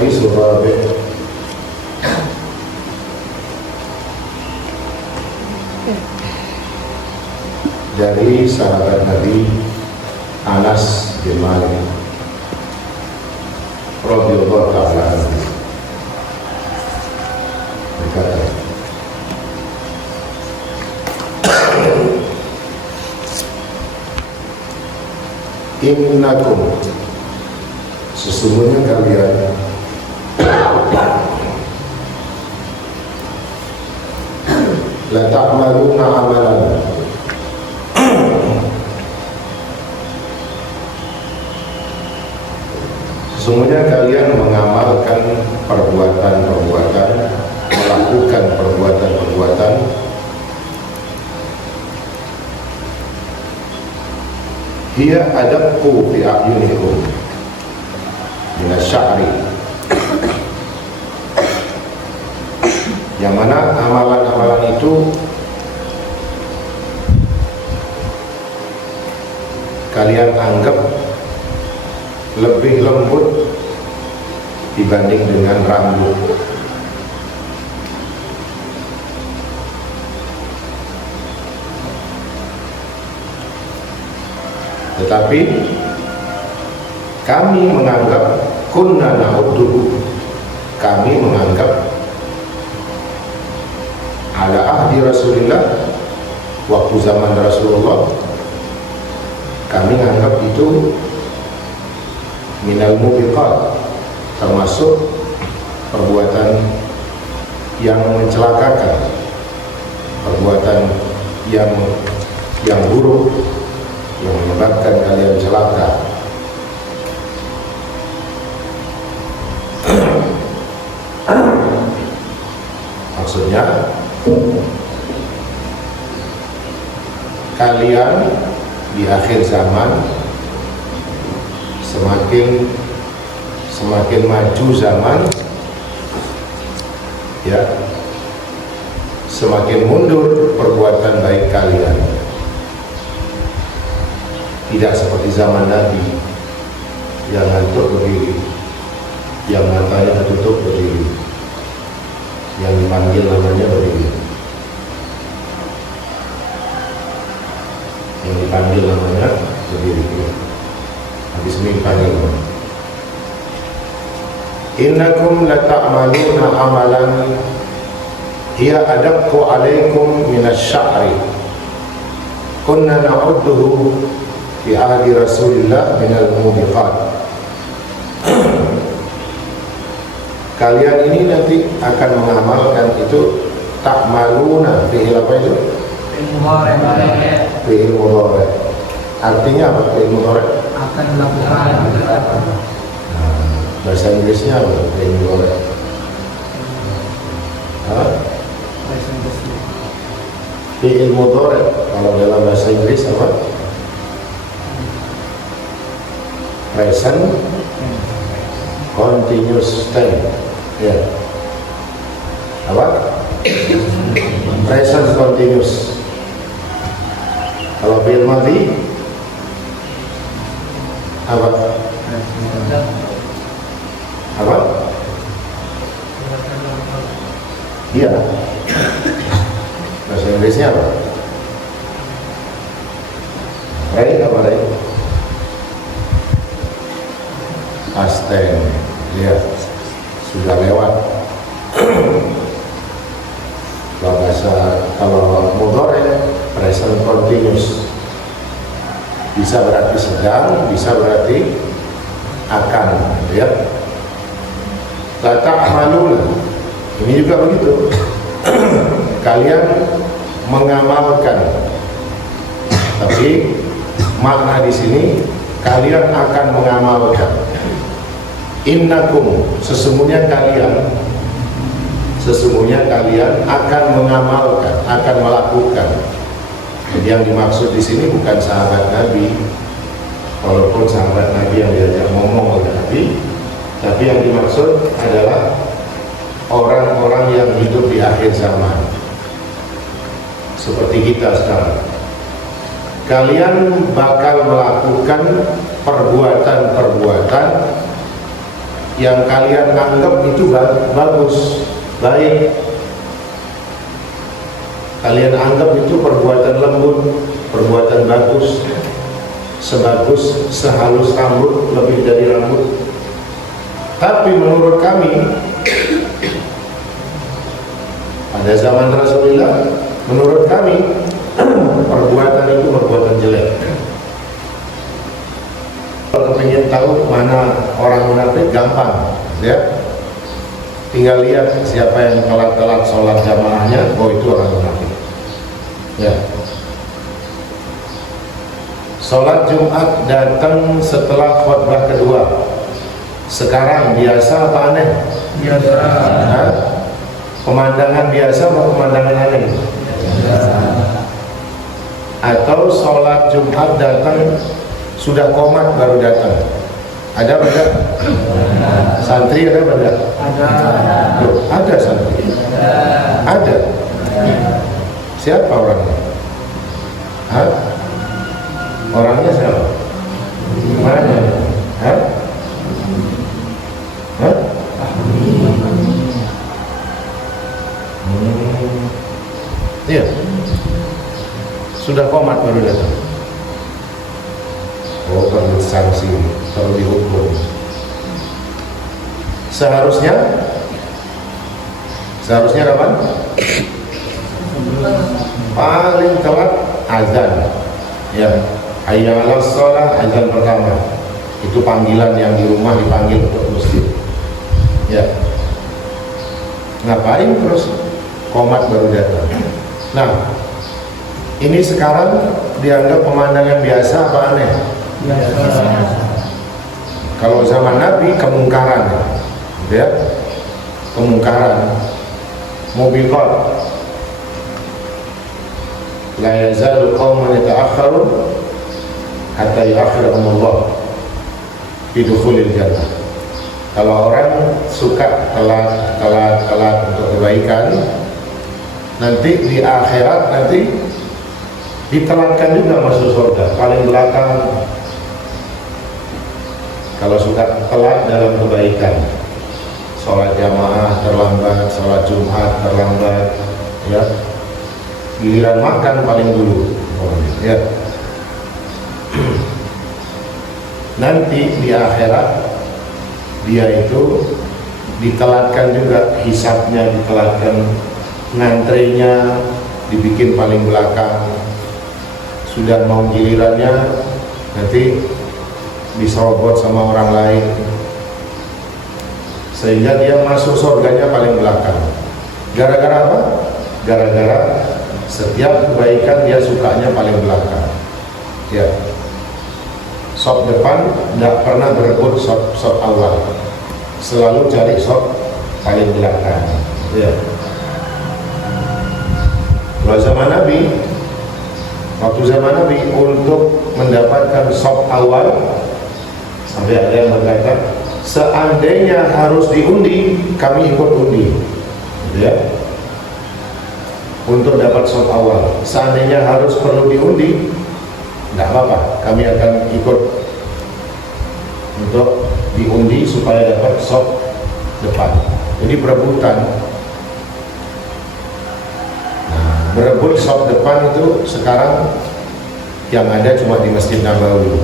Al-Hadis Rabi' dari sahabat Nabi Anas bin Malik radhiyallahu ta'ala anhu berkata, innakum, sesungguhnya kalian la ta'maluna amalan, sesungguhnya kalian mengamalkan perbuatan-perbuatan, melakukan perbuatan-perbuatan hiya adabku fi a'yunikum minasya'ri, yang mana amalan-amalan itu kalian anggap lebih lembut dibanding dengan rambut. Tetapi kami menganggap kunna na'udduhu, kami menganggap ala ahdi Rasulillah, waktu zaman Rasulullah, kami menganggap itu minal mubiqat, termasuk perbuatan yang mencelakakan, perbuatan yang buruk, yang menyebabkan kalian celaka. Maksudnya kalian di akhir zaman semakin maju zaman, ya, semakin mundur perbuatan baik kalian. Tidak seperti zaman Nabi yang ngantuk berdiri, yang matanya tertutup berdiri, yang dipanggil namanya berdiri, yang dipanggil namanya berdiri. Habis ini dipanggil. Innakum lata'maluna amalan hiya adabku alaikum minasya'ri kunna na'udduhu fi ahdi Rasulillah minal mubiqat. Kalian ini nanti akan mengamalkan itu ta'maluna, fi'il apa itu? Fi'il mudhari. Artinya apa fi'il mudhari? Akan melakukan. Bahasa Inggrisnya apa fi'il mudhari? Fi'il mudhari kalau dalam bahasa Inggris apa? Present continuous tense, ya. Apa? Present continuous. Kalau fi'il madhi apa? Apa? Iya. Bahasa Inggrisnya apa? Right apa right? Past tense, ya, sudah lewat. Kalau mudhari present continuous, bisa berarti sedang, bisa berarti akan, ya. La ta'maluna, ini juga begitu. Kalian mengamalkan, tapi makna di sini kalian akan mengamalkan. Innakum, sesungguhnya kalian akan mengamalkan, akan melakukan. Jadi yang dimaksud di sini bukan sahabat Nabi, walaupun sahabat Nabi yang diajak ngomong oleh Nabi, tapi yang dimaksud adalah orang-orang yang hidup di akhir zaman, seperti kita sekarang. Kalian bakal melakukan perbuatan-perbuatan yang kalian anggap itu bagus, baik, kalian anggap itu perbuatan lembut, perbuatan bagus, sebagus, sehalus rambut, lebih dari rambut. Tapi menurut kami pada zaman Rasulullah, menurut kami perbuatan itu perbuatan jelek. Kalau ingin tahu mana orang munafik, gampang, ya. Tinggal lihat siapa yang telat-telat sholat jamaahnya, oh itu orang munafik. Ya. Sholat Jumat datang setelah khutbah kedua. Sekarang biasa apa aneh? Biasa. Nah, pemandangan biasa atau pemandangan aneh? Biasa. Atau sholat Jumat datang sudah komat baru datang. Ada enggak? Santri ada enggak? Ada. Loh, ada santri. Ada. Siapa orangnya? Hah? Orangnya siapa? Mana? Hah? Hah? Iya. Sudah komat baru datang. Oh, perlu sanksi, perlu dihukum. Seharusnya kapan? Paling telat azan. Ya, hayya 'alas shalah, azan pertama. Itu panggilan yang di rumah dipanggil untuk masjid. Ya. Ngapain terus komat baru datang? Nah, ini sekarang dianggap pemandangan biasa apa aneh? Biasa. Kalau zaman Nabi kemungkaran, ya, kemungkaran, mubiqat. La yazalu qauman yata'akhkharun hatta yu'akhirahumullah fi dukhulil jannah. Kalau orang suka telat untuk kebaikan, nanti di akhirat nanti ditelatkan juga masuk surga, paling belakang. Kalau suka telat dalam kebaikan, sholat jamaah terlambat, sholat Jumat terlambat, ya, giliran makan paling dulu, ya. Nanti di akhirat dia itu ditelatkan juga, hisabnya ditelatkan, ngantrenya dibikin paling belakang. Sudah mau gilirannya nanti diserobot sama orang lain, sehingga dia masuk surganya paling belakang. Gara-gara apa? Gara-gara setiap kebaikan dia sukanya paling belakang. Ya, sop depan tidak pernah berebut sop awal, selalu cari sop paling belakang. Ya. Kalau zaman Nabi, waktu zaman Nabi, untuk mendapatkan sop awal, sampai ada yang berkata, seandainya harus diundi, kami ikut undi, ya, untuk dapat sop awal. Seandainya harus perlu diundi, tidak apa-apa, kami akan ikut untuk diundi supaya dapat sop depan. Jadi berebutan. Nah, berebut sop depan itu sekarang yang ada cuma di Masjid Nabawi.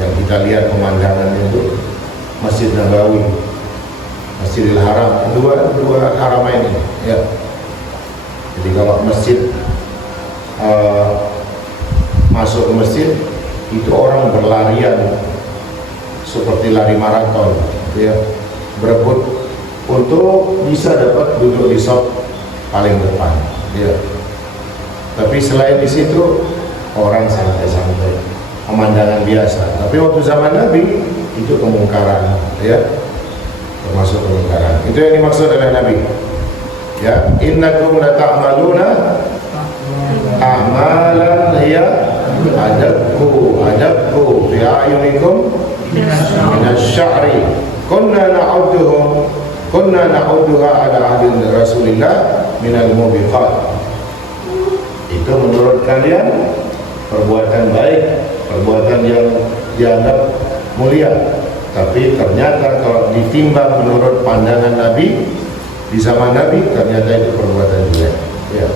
Yang kita lihat pemandangan itu Masjid Nabawi, Masjidil Haram, dua haramain ini, ya. Jadi kalau masjid masuk ke masjid itu orang berlarian seperti lari maraton, ya, berebut untuk bisa dapat duduk di sop paling depan, ya. Tapi selain di situ orang santai-santai, pemandangan biasa. Tapi waktu zaman Nabi itu kemungkaran, ya, termasuk kemungkaran. Itu yang dimaksud oleh Nabi, ya, innakum lata'maluna a'malan hiya adabku fi a'yunikum minasy'ari kunna na'udduha ala ahli Rasulillah minal mubiqat. Itu menurut kalian perbuatan baik, perbuatan yang dianggap mulia, Tapi ternyata kalau ditimbang menurut pandangan Nabi di zaman Nabi, ternyata itu perbuatan jelek. Ya.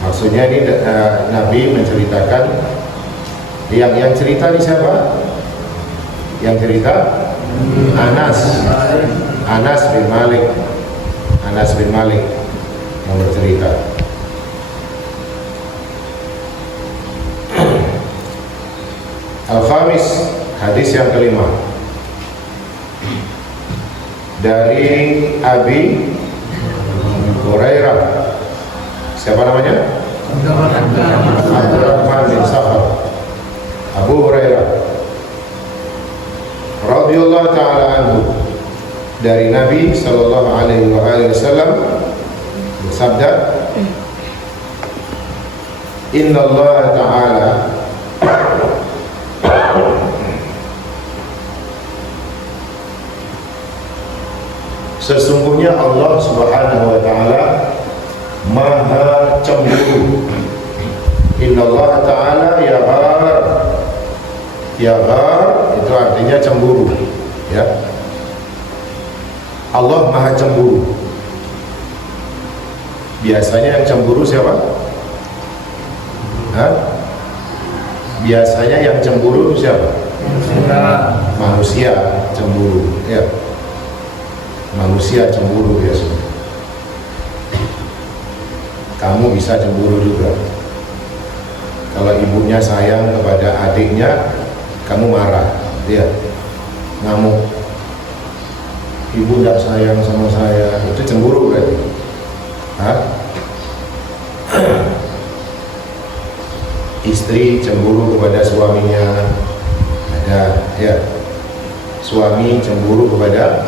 Maksudnya ini Nabi menceritakan, yang cerita ini siapa? Yang cerita Anas bin Malik yang bercerita. Al-Khamis, hadis yang kelima, dari Abi Hurairah. Siapa namanya? Abdurrahman bin Sakhar. Abu Hurairah radhiyallahu ta'ala anhu, dari Nabi sallallahu alaihi wasallam bersabda, Inna Allah ta'ala sesungguhnya Allah subhanahu wa ta'ala maha cemburu. Inna Allah ta'ala yaghar itu artinya cemburu, ya. Allah maha cemburu. Biasanya yang cemburu siapa? Biasanya yang cemburu itu siapa? Manusia cemburu, ya. Manusia cemburu biasanya. Kamu bisa cemburu juga. Kalau ibunya sayang kepada adiknya, kamu marah, ya, ngamuk. Ibu tidak sayang sama saya, itu cemburu berarti. Istri cemburu kepada suaminya, ada, ya. Suami cemburu kepada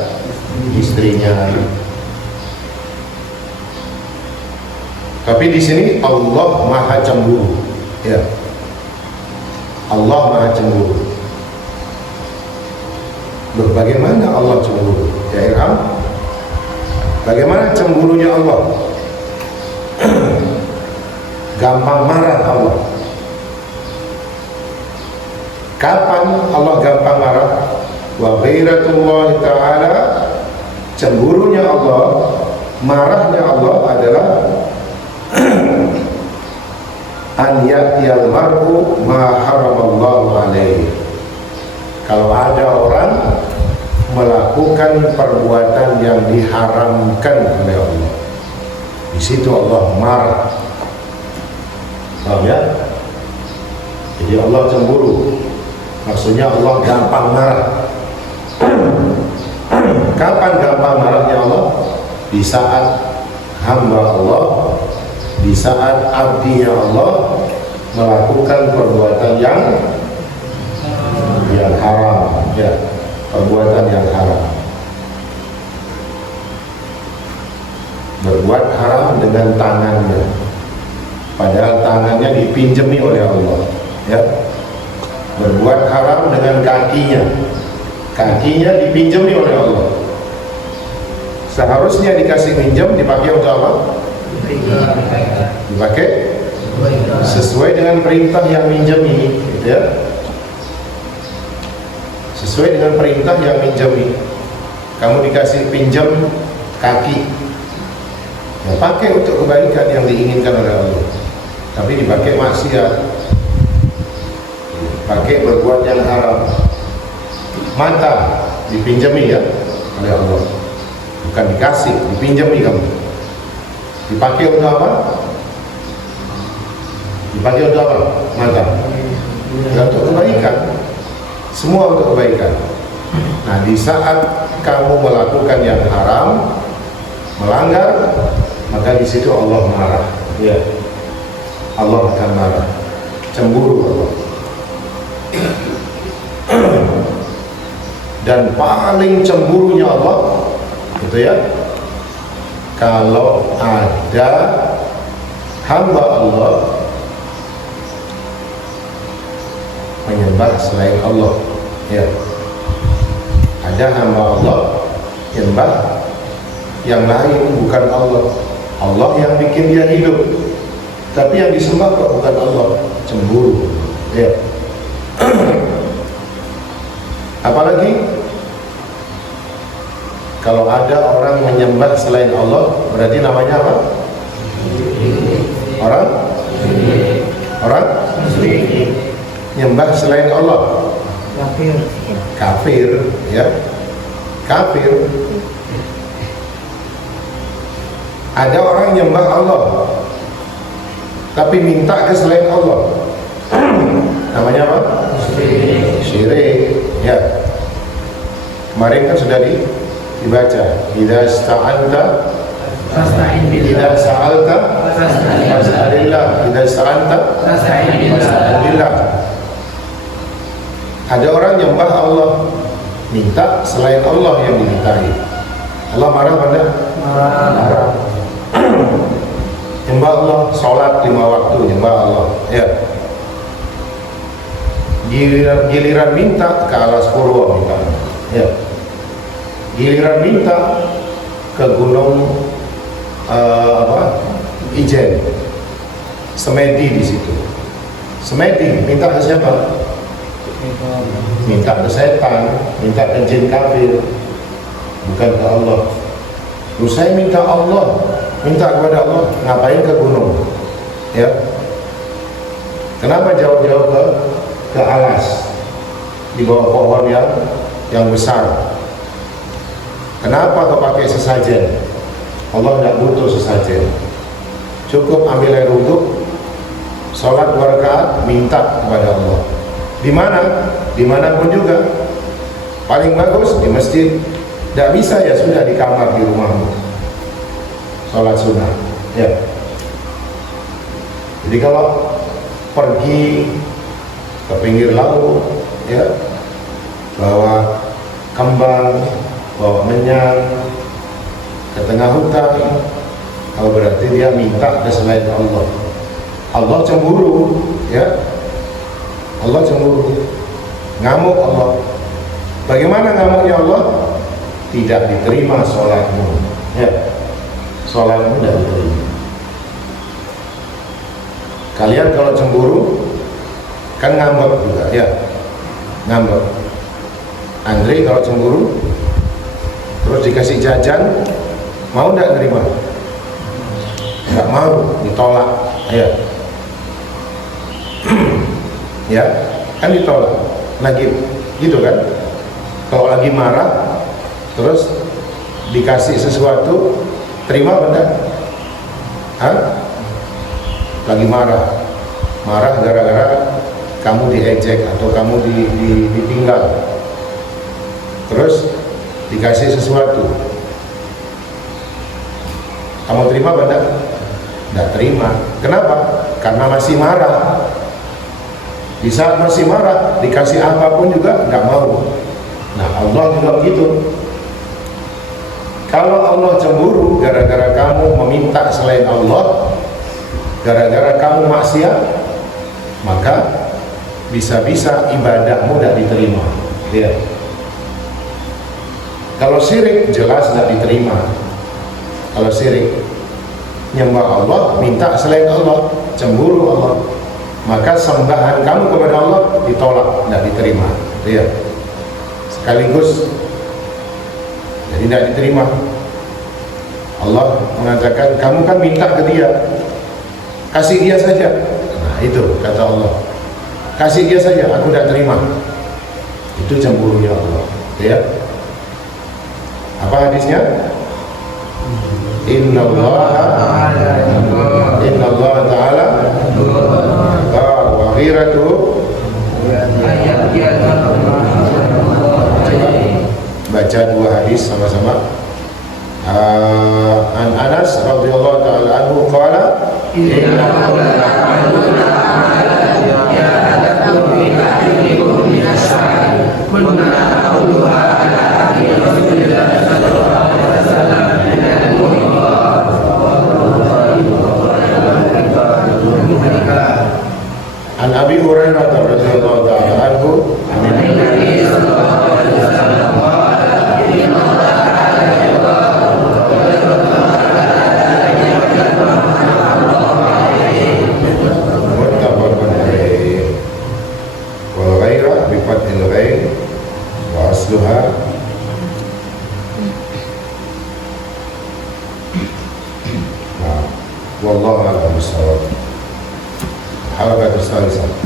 istrinya. Tapi di sini Allah maha cemburu, ya. Allah maha cemburu. Loh, bagaimana Allah cemburu? Ya Ilham, bagaimana cemburunya Allah? Gampang marah Allah. Kapan Allah gampang marah? Wa ghairatullah ta'ala, cemburunya Allah, marahnya Allah adalah an ya'tiyal mar'u ma haramallahu alaihi. Kalau ada orang melakukan perbuatan yang diharamkan oleh Allah, di situ Allah marah. Paham ya? Jadi Allah cemburu, maksudnya Allah gampang marah. Kapan gampang marahnya Allah? Di saat hamba Allah, di saat abdinya Allah melakukan perbuatan yang haram, ya, perbuatan yang haram. Berbuat haram dengan tangannya, padahal tangannya dipinjami oleh Allah, ya. Berbuat haram dengan kakinya, kakinya dipinjami oleh Allah. Seharusnya dikasih pinjam, dipakai untuk apa? Dipakai sesuai dengan perintah yang minjami, gitu ya. Sesuai dengan perintah yang minjami. Kamu dikasih pinjam kaki, ya, pakai untuk kebaikan yang diinginkan oleh Allah. Tapi dipakai maksiat, pakai berbuat yang haram. Mata dipinjami, ya, oleh Allah, bukan dikasih, dipinjami kamu. Dipakai untuk apa? Dipakai untuk apa? Mata. Ya, untuk kebaikan. Semua untuk kebaikan. Nah, di saat kamu melakukan yang haram, melanggar, maka di situ Allah marah. Ya, Allah akan marah, cemburu Allah. Dan paling cemburunya Allah, gitu ya, kalau ada hamba Allah menyembah selain Allah, ya. Ada hamba Allah menyembah yang lain bukan Allah. Allah yang bikin dia hidup, tapi yang disembah kok bukan Allah, cemburu, ya. Apalagi kalau ada orang menyembah selain Allah, berarti namanya apa? Orang nyembah selain Allah, kafir, ya, kafir. Ada orang nyembah Allah tapi minta ke selain Allah, namanya apa? Syirik. Ya, kemarin kan sudah dibaca, idza sta'anta idza sa'alta fas'alillah, idza sta'anta fas'alillah. Ada orang nyembah Allah, minta selain Allah yang dimintai. Allah marah pada? Marah. Nyembah Allah, sholat 5 waktu, nyembah Allah, ya. Giliran minta ke alas purwo misalnya, ya. Giliran minta ke gunung Ijen, semedi di situ. Semedi minta ke siapa? Minta ke setan, minta ke jin kafir, bukan ke Allah. Lu saya minta Allah, minta kepada Allah, ngapain ke gunung? Ya. Kenapa jauh-jauh ke alas di bawah pohon yang besar? Kenapa kau pakai sesajen? Allah tidak butuh sesajen. Cukup ambil air wudhu, sholat 2 rakaat, minta kepada Allah. Di mana? Dimanapun juga. Paling bagus di masjid. Tidak bisa ya sudah di kamar di rumahmu, sholat sunnah. Ya. Jadi kalau pergi ke pinggir laut, ya, bawa kembang, bawa menyang ke tengah hutan, berarti dia minta ke selain Allah. Allah cemburu, ya. Allah cemburu, ngamuk Allah. Bagaimana ngamuknya Allah? Tidak diterima sholatmu, ya. Sholatmu tidak diterima. Kalian kalau cemburu kan ngambek juga, ya, ngambek. Andre kalau cemburu terus dikasih jajan, mau tidak nerima? Nggak mau, ditolak, ya. Ya, kan ditolak. Lagi gitu kan? Kalau lagi marah terus dikasih sesuatu, terima apa enggak? Hah? Lagi marah gara-gara kamu diejek atau kamu ditinggal, terus dikasih sesuatu, kamu terima apa enggak? Enggak terima. Kenapa? Karena masih marah. Di saat masih marah, dikasih apapun juga enggak mau. Nah, Allah juga begitu. Kalau Allah cemburu gara-gara kamu meminta selain Allah, gara-gara kamu maksiat, maka bisa-bisa ibadahmu tidak diterima, ya. Kalau syirik jelas tidak diterima. Kalau syirik, nyembah Allah, minta selain Allah, cemburu Allah, maka sembahan kamu kepada Allah ditolak, tidak diterima, ya. Sekaligus jadi tidak diterima. Allah mengatakan, kamu kan minta ke dia, kasih dia saja. Nah itu kata Allah, kasih dia saja, aku tidak terima. Itu cemburunya Allah, ya. Apa hadisnya? Inna Allah Ta'ala wa ghiratuhu. Baca 2 hadis sama-sama. An Anas radhiyallahu ta'ala anhu qala inna An Abi Hurairah radhiyallahu ta'ala anhu muttafaqun Wallahu a'lam bishawab. Harakat Ustaz.